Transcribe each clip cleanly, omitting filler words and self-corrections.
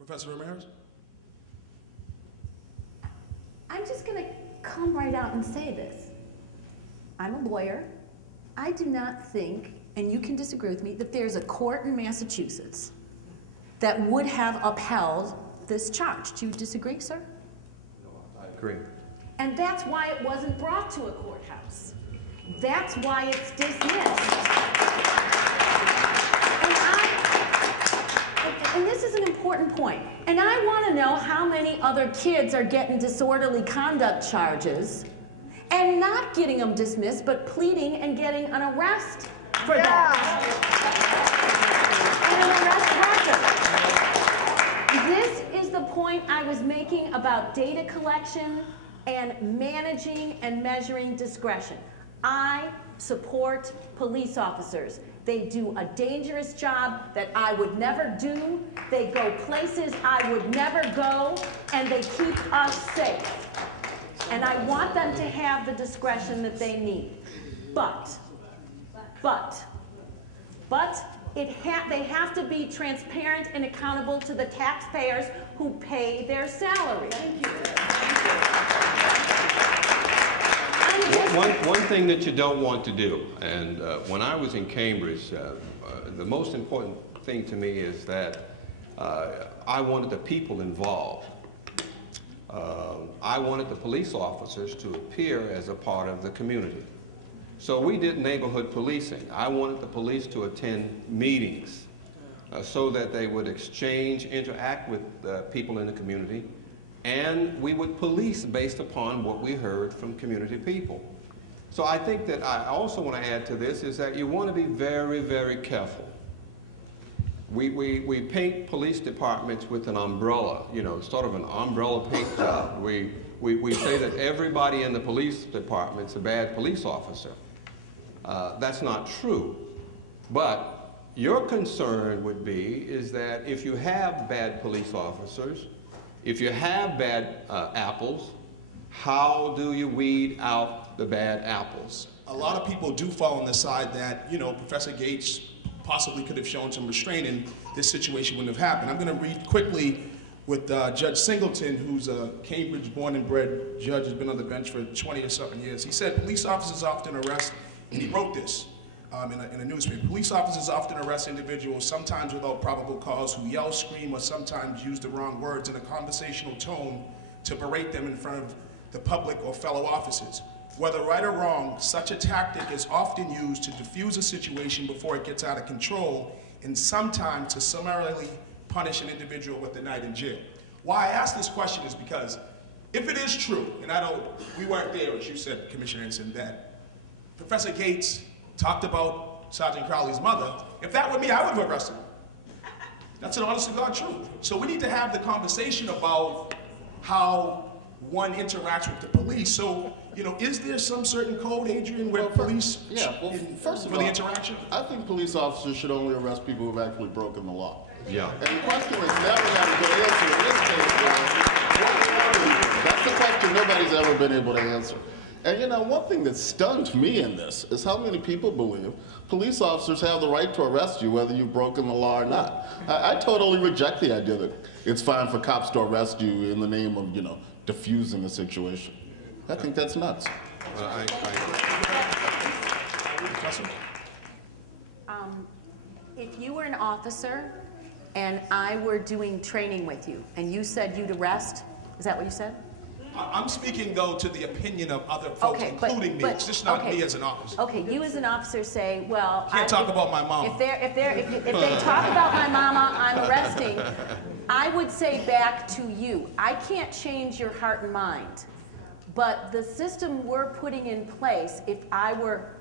Professor Ramirez? I'm just going to come right out and say this. I'm a lawyer. I do not think, and you can disagree with me, that there's a court in Massachusetts that would have upheld this charge. Do you disagree, sir? No, I agree. And that's why it wasn't brought to a courthouse. That's why it's dismissed. And this is an important point. And I want to know how many other kids are getting disorderly conduct charges and not getting them dismissed, but pleading and getting an arrest for that. And an arrest record. This is the point I was making about data collection and managing and measuring discretion. I support police officers. They do a dangerous job that I would never do. They go places I would never go, and they keep us safe. And I want them to have the discretion that they need. But they have to be transparent and accountable to the taxpayers who pay their salary. Thank you. One thing that you don't want to do, and when I was in Cambridge, the most important thing to me is that I wanted the people involved. I wanted the police officers to appear as a part of the community. So we did neighborhood policing. I wanted the police to attend meetings so that they would exchange, interact with people in the community, and we would police based upon what we heard from community people. So I think that I also want to add to this is that you want to be very, very careful. We paint police departments with an umbrella, you know, sort of an umbrella paint job. We say that everybody in the police department's a bad police officer. That's not true. But your concern would be is that if you have bad police officers, if you have bad apples, how do you weed out the bad apples? A lot of people do fall on the side that, you know, Professor Gates possibly could have shown some restraint and this situation wouldn't have happened. I'm going to read quickly with Judge Singleton, who's a Cambridge born and bred judge, has been on the bench for 20 or something years. He said, police officers often arrest, and he wrote this in a newspaper, police officers often arrest individuals, sometimes without probable cause, who yell, scream, or sometimes use the wrong words in a conversational tone to berate them in front of the public or fellow officers. Whether right or wrong, such a tactic is often used to diffuse a situation before it gets out of control, and sometimes to summarily punish an individual with a night in jail. Why I ask this question is because if it is true, and I know we weren't there, as you said, Commissioner Anderson, that Professor Gates talked about Sergeant Crowley's mother, if that were me, I would have arrested him. That's an honest to God truth. So we need to have the conversation about how one interacts with the police. So, you know, is there some certain code, Adrian, where police first of all, the interaction? I think police officers should only arrest people who have actually broken the law. Yeah. And the question is never got a good answer in this case. That's the question nobody's ever been able to answer. And you know, one thing that stunned me in this is how many people believe police officers have the right to arrest you whether you've broken the law or not. I totally reject the idea that it's fine for cops to arrest you in the name of, you know, diffusing a situation. I think that's nuts. If you were an officer and I were doing training with you and you said you'd arrest, is that what you said? I'm speaking, though, to the opinion of other folks, including me. It's just not me as an officer. Okay, you as an officer say, well, can't talk about my mama. If they talk about my mama, I'm arresting. I would say back to you, I can't change your heart and mind, but the system we're putting in place, if I were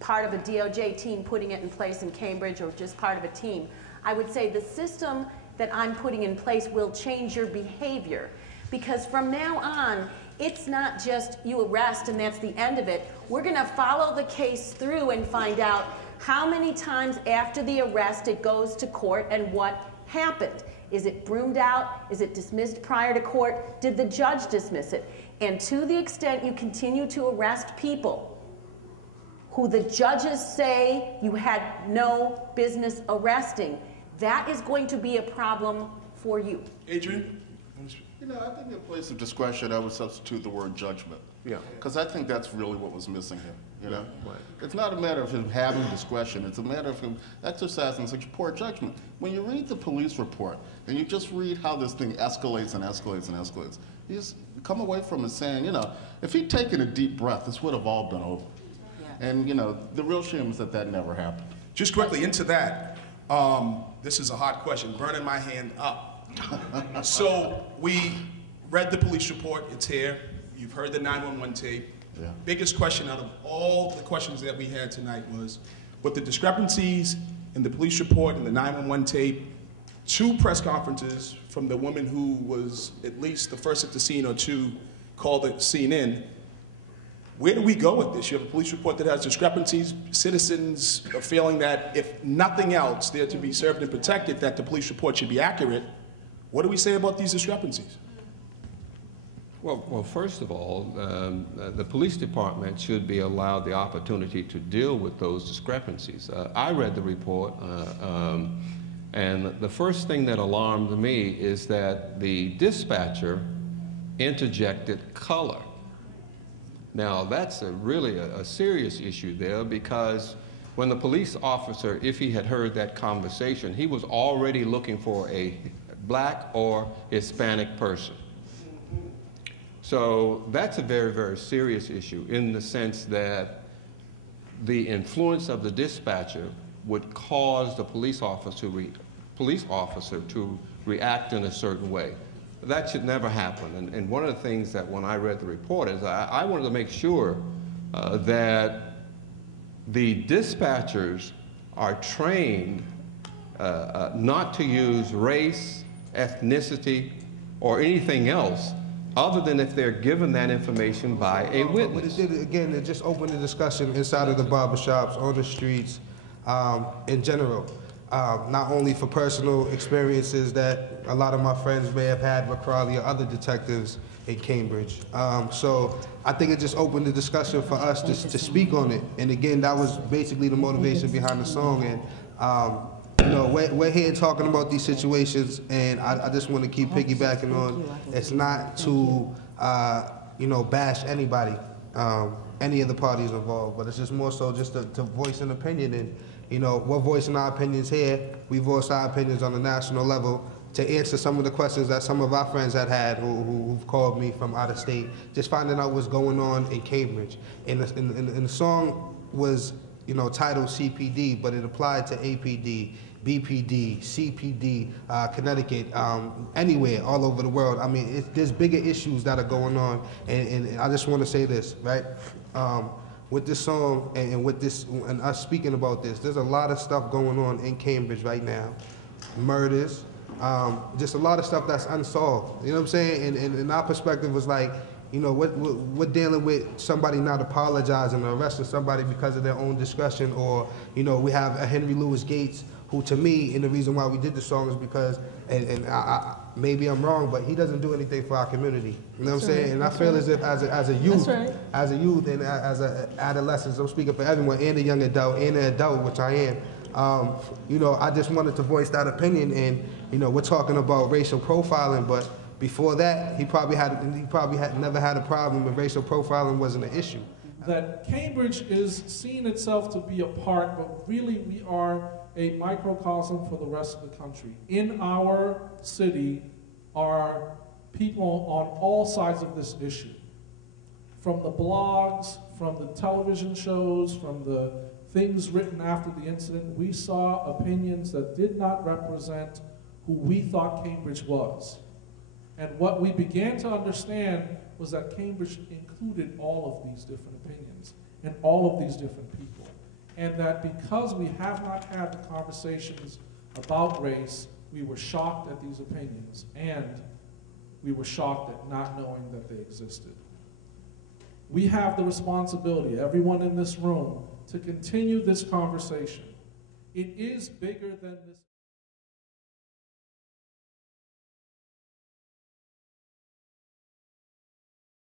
part of a DOJ team putting it in place in Cambridge or just part of a team, I would say the system that I'm putting in place will change your behavior. Because from now on, it's not just you arrest and that's the end of it. We're going to follow the case through and find out how many times after the arrest it goes to court and what happened. Is it broomed out? Is it dismissed prior to court? Did the judge dismiss it? And to the extent you continue to arrest people who the judges say you had no business arresting, that is going to be a problem for you. Adrian? You know, I think in place of discretion, I would substitute the word judgment. Yeah. Because I think that's really what was missing here, you know? Right. It's not a matter of him having discretion. It's a matter of him exercising such poor judgment. When you read the police report and you just read how this thing escalates and escalates and escalates, you just come away from it saying, you know, if he'd taken a deep breath, this would have all been over. Yeah. And, you know, the real shame is that that never happened. Just quickly into that, this is a hot question, burning my hand up. So we read the police report, it's here. You've heard the 911 tape. Yeah. Biggest question out of all the questions that we had tonight was, with the discrepancies in the police report and the 911 tape, 2 press conferences from the woman who was at least the first at the scene or 2 called the scene in, where do we go with this? You have a police report that has discrepancies. Citizens are feeling that if nothing else, they're to be served and protected, that the police report should be accurate. What do we say about these discrepancies? Well, first of all, the police department should be allowed the opportunity to deal with those discrepancies. I read the report, and the first thing that alarmed me is that the dispatcher interjected color. Now, that's really a serious issue there, because when the police officer, if he had heard that conversation, he was already looking for a black or Hispanic person. So that's a very, very serious issue in the sense that the influence of the dispatcher would cause the police officer to react in a certain way. That should never happen. And one of the things that when I read the report is I wanted to make sure that the dispatchers are trained not to use race, ethnicity, or anything else other than if they're given that information by a witness. What it did, again, it just opened the discussion inside of the barbershops, on the streets, in general. Not only for personal experiences that a lot of my friends may have had with Crowley or other detectives in Cambridge. So I think it just opened the discussion for us to speak on it. And again, that was basically the motivation behind the song. And you know, we're here talking about these situations, and I just want to keep piggybacking on. It's not to you know, bash anybody, any of the parties involved, but it's just more so just to voice an opinion. And you know, we're voicing our opinions here. We voice our opinions on the national level to answer some of the questions that some of our friends had who've called me from out of state, just finding out what's going on in Cambridge. And the song was, you know, titled CPD, but it applied to APD, BPD, CPD, Connecticut, anywhere, all over the world. I mean, there's bigger issues that are going on, and I just want to say this, right? With this song and with this, and us speaking about this, there's a lot of stuff going on in Cambridge right now. Murders, just a lot of stuff that's unsolved. You know what I'm saying? And our perspective was like, you know, we're dealing with somebody not apologizing or arresting somebody because of their own discretion, or, you know, we have a Henry Louis Gates, who to me, and the reason why we did the song is because, and maybe I'm wrong, but he doesn't do anything for our community. You know what I'm saying? And I feel as if as a youth, and as an adolescent, I'm speaking for everyone, and a young adult, and an adult, which I am, you know, I just wanted to voice that opinion. And, you know, we're talking about racial profiling, but before that, he probably had never had a problem if racial profiling wasn't an issue. That Cambridge is seeing itself to be a part, but really we are a microcosm for the rest of the country. In our city are people on all sides of this issue. From the blogs, from the television shows, from the things written after the incident, we saw opinions that did not represent who we thought Cambridge was. And what we began to understand was that Cambridge included all of these different opinions and all of these different people. And that because we have not had the conversations about race, we were shocked at these opinions, and we were shocked at not knowing that they existed. We have the responsibility, everyone in this room, to continue this conversation. It is bigger than this.